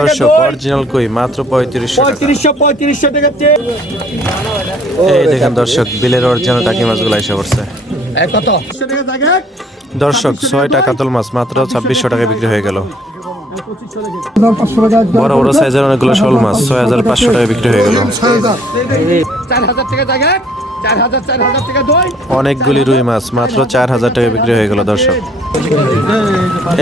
দর্শক অরিজিনাল কই মাত্র 3500 টাকা। এই দেখেন দর্শক বিলের অরিজিনাল টাকি মাছগুলো এসে পড়ছে। দর্শক 6টা কাতল মাছ মাত্র 2600 টাকা বিক্রি হয়ে গেল। বড় বড় সাইজের অনেকগুলো শোল মাছ 6500 টাকা বিক্রি হয়ে গেল। অনেকগুলি রুই মাছ মাত্র 4000 টাকা বিক্রি হয়ে গেল দর্শক।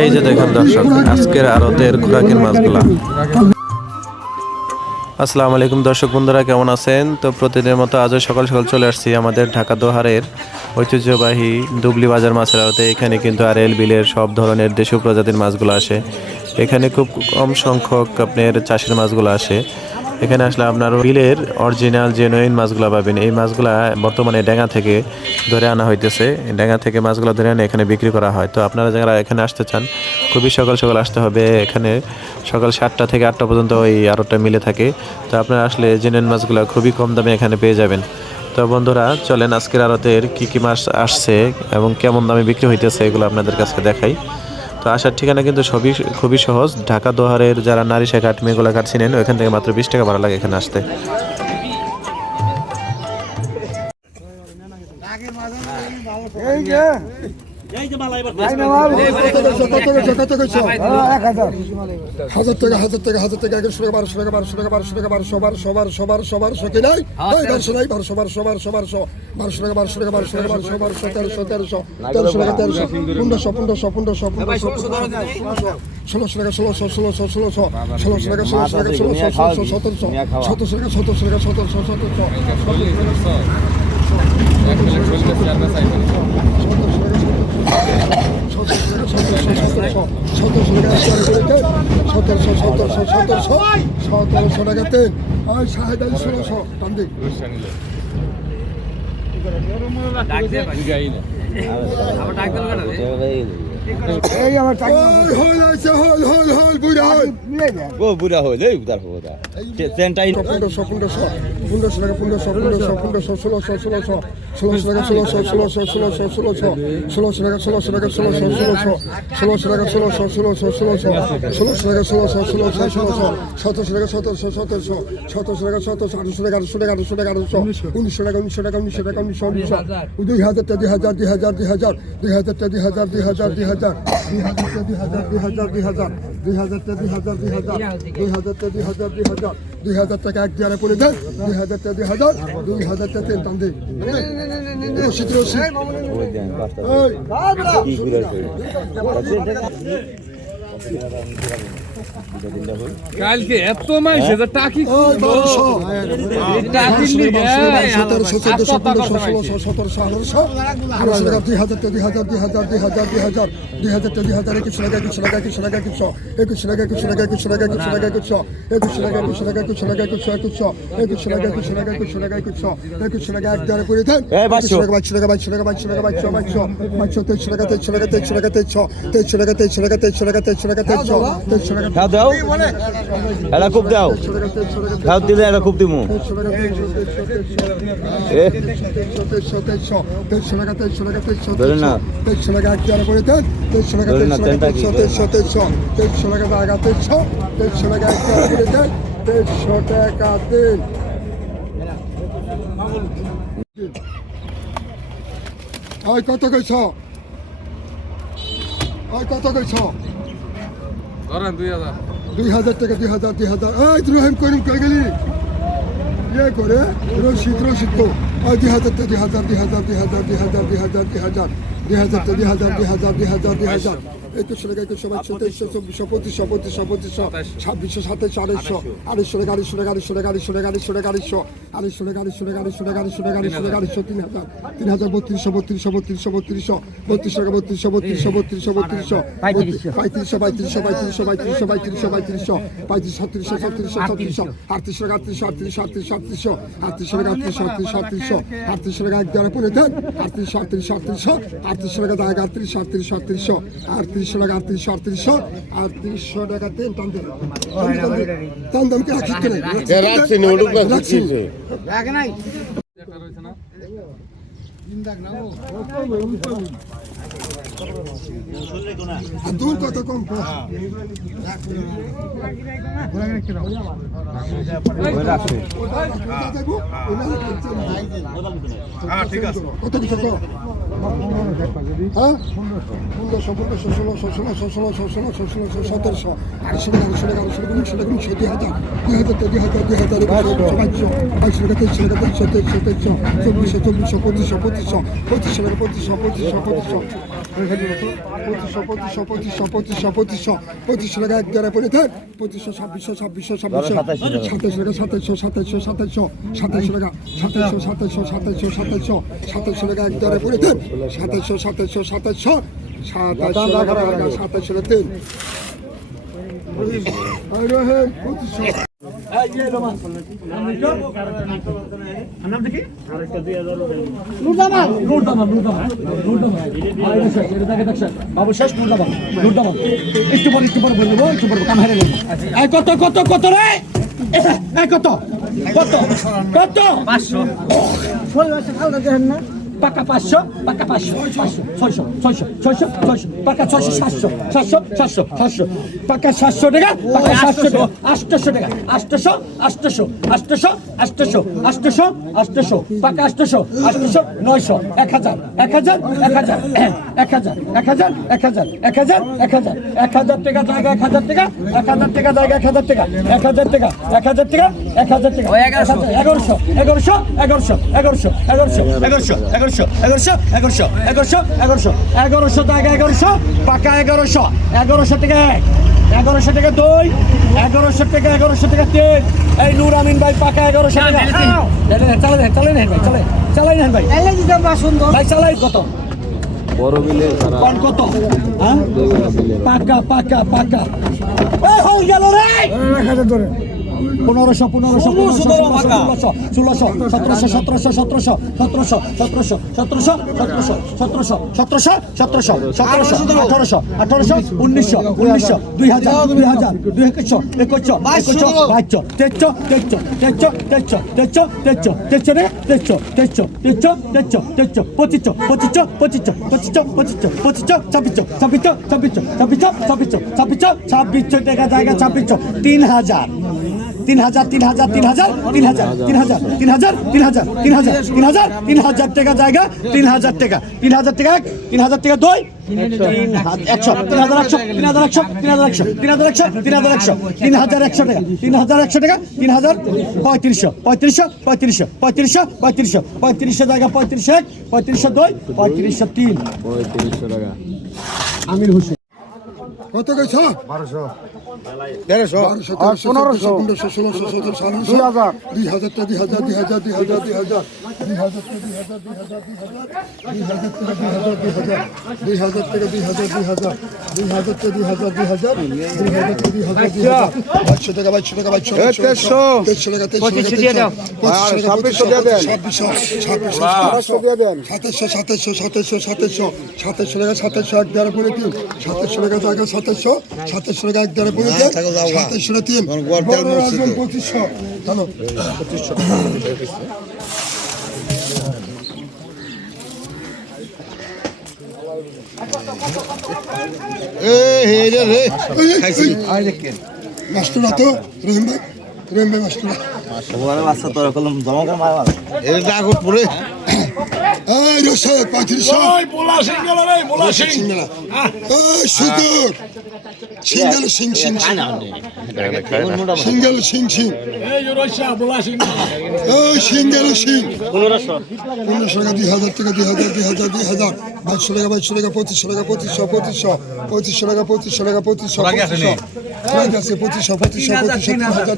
এই যে দেখুন দর্শক আজকের আড়তের খোরাকের মাছগুলা। আসসালামু আলাইকুম দর্শক বন্ধুরা, কেমন আছেন? তো প্রতিদিনের মতো আজও সকাল সকাল চলে আসছি আমাদের ঢাকা দোহারের ঐতিহ্যবাহী দুবলি বাজার মাছের আড়তে। এখানে কিন্তু আরএল বিলের সব ধরনের দেশীয় প্রজাতির মাছগুলো আসে। এখানে খুব কম সংখ্যক আপনার চাষের মাছগুলো আসে। এখানে আসলে আপনার বিলের অরিজিনাল জেনুইন মাছগুলো পাবেন। এই মাছগুলা বর্তমানে ডেঙ্গা থেকে ধরে আনা হইতেছে। ডেঙ্গা থেকে মাছগুলো ধরে আনে এখানে বিক্রি করা হয়। তো আপনারা যারা এখানে আসতে চান খুবই সকাল সকাল আসতে হবে। এখানে সকাল 7টা থেকে 8টা পর্যন্ত ওই আড়তটা মিলে থাকে। তো আপনারা আসলে জেনুইন মাছগুলো খুবই কম দামে এখানে পেয়ে যাবেন। তো বন্ধুরা চলেন আজকের আড়তের কী কী মাছ আসছে এবং কেমন দামে বিক্রি হইতেছে এগুলো আপনাদের কাছে দেখাই। তো আসার ঠিকানা কিন্তু সবই খুবই সহজ। ঢাকা দোহারের যারা নারিশা ঘাট মেঘলা ঘাট চিনেন ওইখান থেকে মাত্র 20 টাকা ভাড়া লাগে এখানে আসতে। টাকা এক দেয়ারে পড়ে দেন 2000 টাকা 2000 টাকা 3 টান দেন কালকে এত মাইছে যে টাকি দাও এটা খুব দাও দাও দিলে এটা খুব দিমু ধরে না কত কইছ কত কইছ 2000 টাকা 2000 এই রহিম করিম কই গেলি ইয়ে করে রশিদ তো 2000 2000 21 টাকা 21 22 23 24 25 26 27 28 38 টাকা 3 টান দেন টান দাম কি রাখি কেন রাখছি না ওলুক রাখছি রাখে নাই দিন দাগ না আর দূর কত কম কর। কত কিছু কর। হ্যাঁ 1500 1600 1700 1800 কত কত কত রে কত কত কত 500 পাকা 500 পাকা 500 600 600 600 600 পাকা 600 700 700 700 পাকা 700 টাকা পাকা 700 টাকা 800 টাকা 800 800 800 800 800 800 পাকা 800 800 900 1000 1000 1000 1000 1000 1000 1000 1000 1000 টাকা জায়গা 1000 টাকা 1000 টাকা জায়গা 1000 টাকা 1000 টাকা 1000 টাকা 1000 টাকা 1100 1100 1100 1100 1100 1100 1100 টাকা 1100 পাকা 1100 টাকা 1100 টাকা 2 1100 টাকা 1100 টাকা 3 এই নূর আমিন ভাই পাকা 1100 টাকা চালাই নেন ভাই ভাই চালাই কত বড় বিলে কোন কত হ্যাঁ পাকা পাকা পাকা এই হল গেল রে 1500 3000 টাকা জায়গা 3000 টাকা 3000 টাকা 3000 টাকা 2 3100 3100 টাকা 3500 জায়গা 35 1 35 2 3500 টাকা আমির হোসেন কত কইছ 1200 1300 1500 1600 1700 মাস্টার তো রহিম ভাই মাস্টার বাচ্চা তোর কলম জমা কর মার এটা আগত পড়ে এই রসে 3500 ওই মোলা সিঙ্গেল রে মোলা সিং এই শুকুর সিঙ্গেল সিং সিঙ্গেল সিং এই রইসা মোলা সিং এই সিঙ্গেল সিং 1500 টাকা 2000 টাকা 2000 2200 টাকা 2500 টাকা 2500 টাকা 2500 ঠিক আছে 2500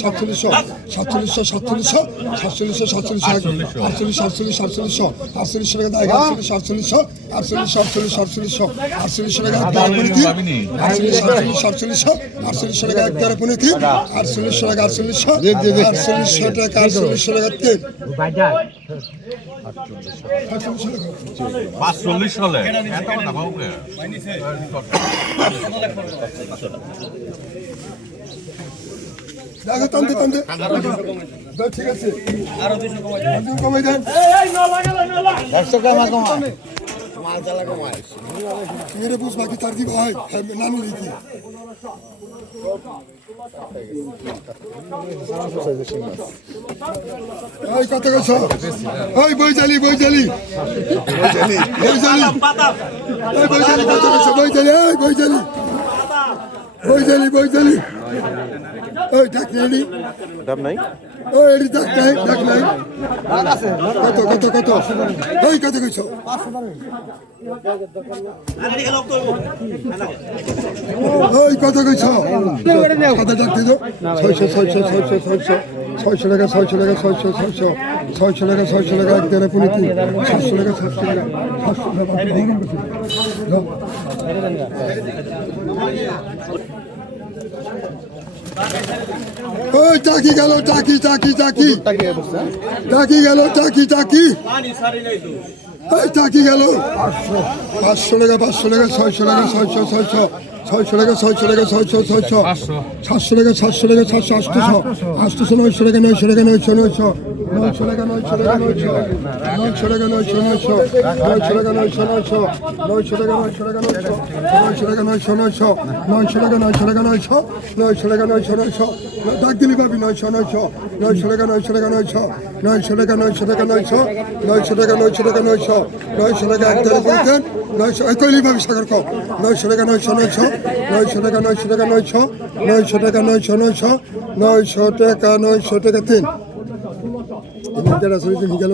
সাতচল্লিশ সাতচল্লিশশো সাতচল্লিশশো সাতচল্লিশশো সাতচল্লিশশো সাতচল্লিশশো আটচল্লিশ আটচল্লিশ আটচল্লিশশো আটচল্লিশশো টাকা দায় আটচল্লিশ আটচল্লিশশো আটচল্লিশশো আটচল্লিশ আটচল্লিশশো আটচল্লিশশো টাকা এক দ্বারা পনেরো আটচল্লিশ আটচল্লিশ আটচল্লিশশো আটচল্লিশশো টাকা এক দ্বারা পনেরো আটচল্লিশশো টাকা আটচল্লিশশো আটচল্লিশশো টাকা আটচল্লিশশো টাকা তিন 45 হলে এত না বাবুকে দেখো টানতে টানতে ঠিক আছে আরো 200 কমাই দেন মেরে বুঝ বাকি তার কি হয় নানু লিখি ওই কত কইছ ওই বইজালি বইজালি বইজালি বইজালি ওই বইজালি কত কইছ বইজালি ওই বইজালি বইজালি বইজালি ওই ডাক নেই ডাব নাই ওই এডি ডাক নাই কত কত কত ওই কত কইছ ওই কত কইছ কত ডাক দিছো 600 টাকা 600 টাকা 600 টাকা 600 টাকা এক দেড় পুনে 700 টাকা 700 টাকা 700 ওই টাকি গেল টাকি টাকি টাকি টাকি গেল টাকি টাকি এই টাকি গেল 500 টাকা 500 টাকা 600 টাকা 600 টাকা 600 টাকা 600 টাকা 700 টাকা 700 টাকা 700 800 900 টাকা 900 টাকা 900 টাকা 900 টাকা 900 টাকা 900 টাকা 900 টাকা 900 ডাক দিলি পাবি 900 টাকা 900 টাকা 900 টাকা 900 টাকা 900 টাকা 900 টাকা 900 টাকা এক টাকা বলতেন 900 এই কইলি পাবি সাগর কম 900 টাকা 900 টাকা 900 টাকা 900 টাকা 900 টাকা 900 টাকা 3 এটা আসলে কি গেল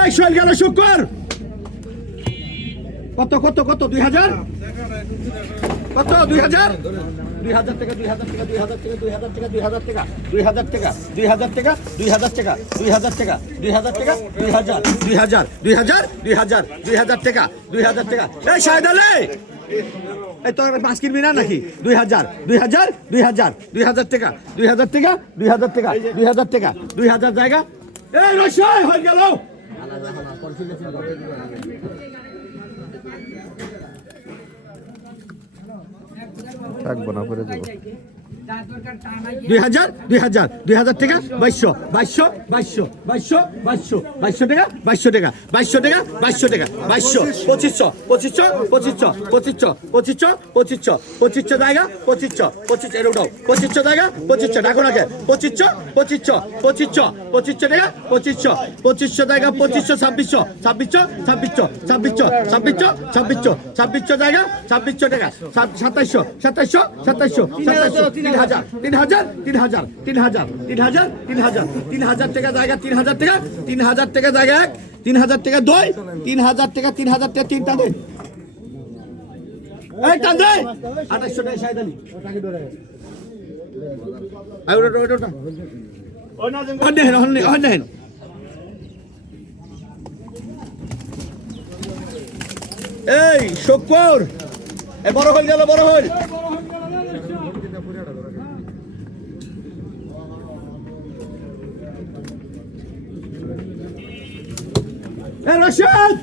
এই শৈল গেল শুক্র কত কত কত 2000 কত 2000 2000 টাকা 2000 টাকা 2000 টাকা 2000 টাকা 2000 টাকা 2000 টাকা 2000 টাকা 2000 টাকা 2000 টাকা 2000 টাকা 2000 টাকা এই শাহেদ আলী এই তোর মাছ কিনবি না নাকি 2000 টাকা 2000 টাকা 2000 টাকা 2000 জায়গা এই রসাই হয়ে গেল থাকবো না করে দেবো 2000 টাকা 2200 টাকা 2200 টাকা 2500 জায়গা 25 এর উঠাও 25 জায়গা 25 ডাকো নাকি 25 টাকা 25 জায়গা 26 জায়গা 26 টাকা 2700 3000 টাকা জায়গা 3000 টাকা জায়গা 3000 টাকা 2 3000 টাকা 3 টাকা এই টান দে 2800 টাকা শাহেদ আলী আই ওটা অনেন এই শুক্র এ বড় হল গেল বড় হল রশদ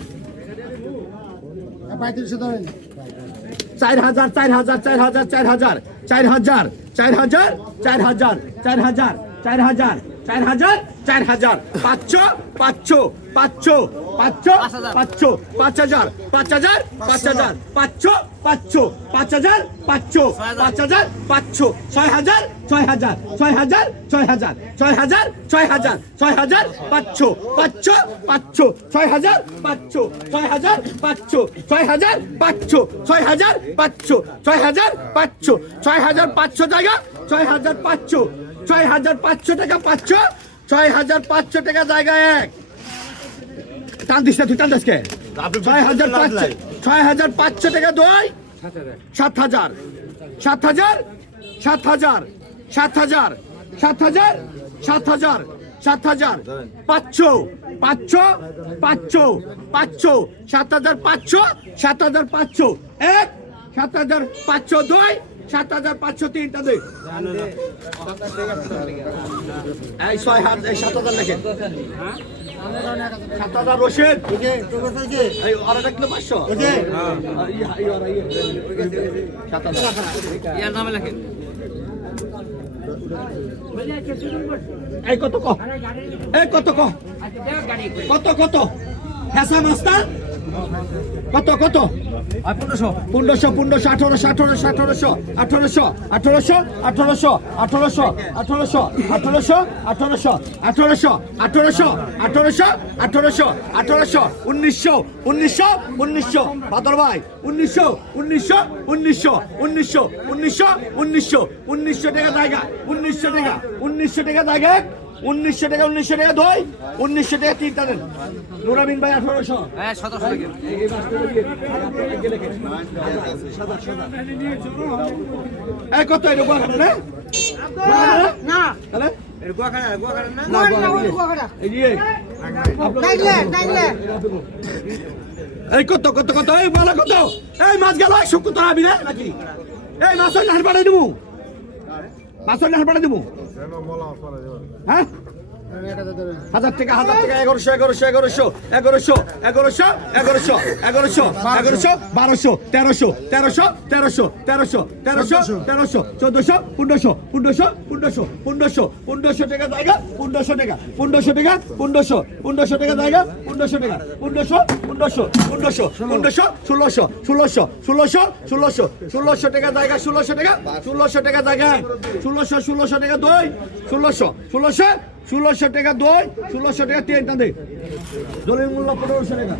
6500 টাকা জায়গা এক টান দিস না তুই টান দিস কে 6,500 টাকা দই 7,000 7,000 7,000 7,000 7,000 7,000 7,000 500 500 500 500 7,500 7,500 এক 7,500 দুই 7,500 তিনটা দুই এই 7,000 লেখেন 7,000 রশিদ এই আর একটা কিলো 500 ইয়ার নামে লেখেন এই কত ক এই কত ক কত কত হেসা মাস্টার কত কত 1500 1500 1800 1800 1800 1800 1800 1800 1800 1800 1800 1800 1800 1800 1800 1800 1900 1900 1900 বাদল ভাই 1900 1900 1900 1900 1900 1900 1900 টাকা জায়গা 1900 টাকা 1900 টাকা জায়গা 1900 টাকা 1900 টাকা দই 1900 টাকা তিনটা দেন নুরামিন ভাই 1800 হ্যাঁ 1700 টাকা এই কত এটা গোয়াখানা না না তাহলে এটা গোয়াখানা না গোয়াখানা এই যে এই কত কত কত এই বলা কত এই মাছ গেল 100 কত আবি রে নাকি এই মাছ না হার পাড়াই দেবো মাছ না হার পাড়াই দেবো হ্যাঁ 1,000 টাকা 1100 1100 1100 1100 1100 1100 1100 1200 1300 1300 1300 1300 1300 1300 1400 1500 1500 1500 1500 টাকা জায়গা 1500 টাকা 1500 টাকা 1500 1500 টাকা জায়গা 1500 টাকা 1500 1500 1500 1500 1600 1600 1600 1600 টাকা জায়গা 1600 টাকা 1600 টাকা জায়গা 1600 টাকা দই 1600 টাকা দই 1600 টাকা তিনটা দে দলের মূল্য 1500 টাকা